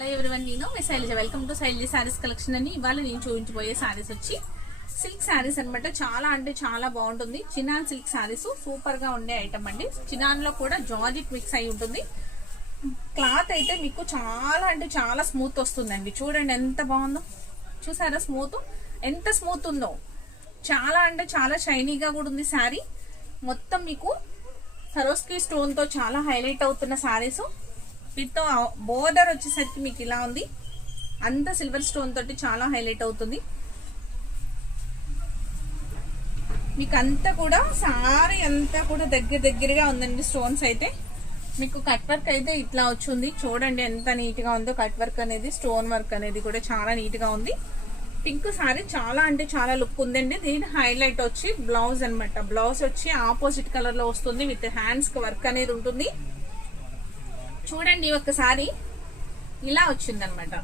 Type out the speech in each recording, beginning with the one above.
Hello everyone, నేను మీ Shailaja. Welcome to Shailaja saris collection అని. ఇవాళ నేను చూపించబోయే సారీస్ వచ్చి సిల్క్ సారీస్ అనమాట. చాలా అంటే చాలా బాగుంటుంది. చినాన్ సిల్క్ సారీస్ సూపర్ గా ఉండే ఐటమ్ అండి. చినాన్ లో కూడా జార్జెట్ మిక్స్ అయి ఉంటుంది. క్లాత్ అయితే మీకు చాలా అంటే చాలా స్మూత్ వస్తుందండి. చూడండి ఎంత బాగుందో, చూసారా స్మూత్ ఎంత స్మూత్ ఉందో. చాలా అంటే చాలా షైనీగా కూడా ఉంది శారీ. మొత్తం మీకు సరోస్కి స్టోన్ తో చాలా హైలైట్ అవుతున్న శారీస్. వీటితో బోర్డర్ వచ్చేసరికి మీకు ఇలా ఉంది, అంత సిల్వర్ స్టోన్ తోటి చాలా హైలైట్ అవుతుంది. మీకు అంతా కూడా సారీ అంతా కూడా దగ్గరగా ఉందండి. స్టోన్స్ అయితే మీకు కట్ వర్క్ అయితే ఇట్లా వచ్చింది. చూడండి ఎంత నీట్ గా ఉందో. కట్ వర్క్ అనేది, స్టోన్ వర్క్ అనేది కూడా చాలా నీట్ గా ఉంది. పింక్ సారీ చాలా అంటే చాలా లుక్ ఉందండి. దీని హైలైట్ వచ్చి బ్లౌజ్ అనమాట. బ్లౌజ్ వచ్చి ఆపోజిట్ కలర్ లో వస్తుంది. విత్ హ్యాండ్స్ వర్క్ అనేది ఉంటుంది. చూడండి ఒక్కసారి ఇలా వచ్చిందనమాట.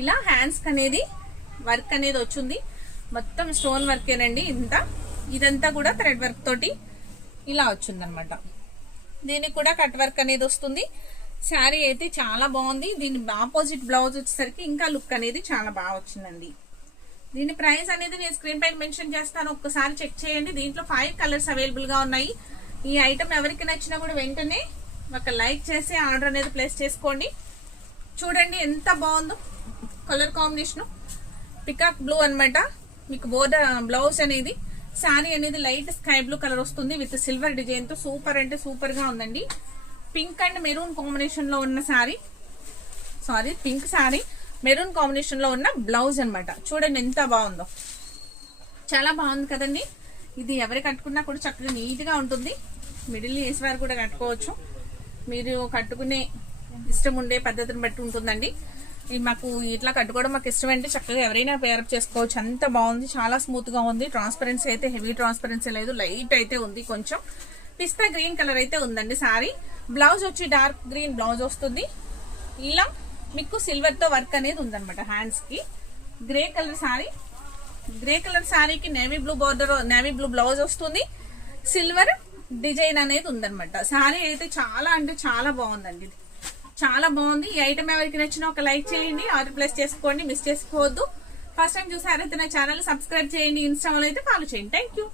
ఇలా హ్యాండ్స్ అనేది వర్క్ అనేది వచ్చింది. మొత్తం స్టోన్ వర్కేనండి. ఇదంతా కూడా థ్రెడ్ వర్క్ తోటి ఇలా వచ్చిందనమాట. దీనికి కూడా కట్ వర్క్ అనేది వస్తుంది. శారీ అయితే చాలా బాగుంది. దీని ఆపోజిట్ బ్లౌజ్ వచ్చేసరికి ఇంకా లుక్ అనేది చాలా బాగా వచ్చిందండి. దీని ప్రైస్ అనేది నేను స్క్రీన్ పైన మెన్షన్ చేస్తాను, ఒక్కసారి చెక్ చేయండి. దీంట్లో 5 కలర్స్ అవైలబుల్ గా ఉన్నాయి. ఈ ఐటమ్ ఎవరికి నచ్చినా కూడా వెంటనే ఒక లైక్ చేసి ఆర్డర్ అనేది ప్లేస్ చేసుకోండి. చూడండి ఎంత బాగుందో కలర్ కాంబినేషన్. పికాక్ బ్లూ అనమాట. మీకు బోర్డర్ బ్లౌజ్ అనేది, శారీ అనేది లైట్ స్కై బ్లూ కలర్ వస్తుంది విత్ సిల్వర్ డిజైన్ తో. సూపర్ అంటే సూపర్ గా ఉందండి. పింక్ అండ్ మెరూన్ కాంబినేషన్ లో ఉన్న sari, pink sari maroon combination లో ఉన్న బ్లౌజ్ అనమాట. చూడండి ఎంత బాగుందో, చాలా బాగుంది కదండి. ఇది ఎవరు కట్టుకున్నా కూడా చక్కగా నీట్ గా ఉంటుంది. మిడిల్ ఏజ్ వారు కూడా కట్టుకోవచ్చు. మీరు కట్టుకునే ఇష్టం ఉండే పద్ధతిని బట్టి ఉంటుందండి. మాకు ఇట్లా కట్టుకోవడం మాకు ఇష్టం అంటే చక్కగా ఎవరైనా పేరప్ చేసుకోవచ్చు. అంత బాగుంది, చాలా స్మూత్ గా ఉంది. ట్రాన్స్పరెన్సీ అయితే హెవీ ట్రాన్స్పరెన్సీ లేదు, లైట్ అయితే ఉంది. కొంచెం పిస్తా గ్రీన్ కలర్ అయితే ఉందండి శారీ. బ్లౌజ్ వచ్చి డార్క్ గ్రీన్ బ్లౌజ్ వస్తుంది. ఇలా మీకు సిల్వర్ తో వర్క్ అనేది ఉందన్నమాట హ్యాండ్స్ కి. Grey colour sari, grey colour శారీకి navy blue border, navy blue blouse వస్తుంది. సిల్వర్ డిజైన్ అనేది ఉందన్నమాట. శారీ అయితే చాలా అంటే చాలా బాగుందండి. చాలా బాగుంది. ఈ ఐటమ్ ఎవరికి నచ్చినా ఒక లైక్ చేయండి, ఆర్డర్ ప్లేస్ చేసుకోండి, మిస్ చేసుకోవద్దు. ఫస్ట్ టైం చూసారైతే నా ఛానల్ సబ్స్క్రైబ్ చేయండి, ఇన్స్టాలో అయితే ఫాలో చేయండి. Thank you.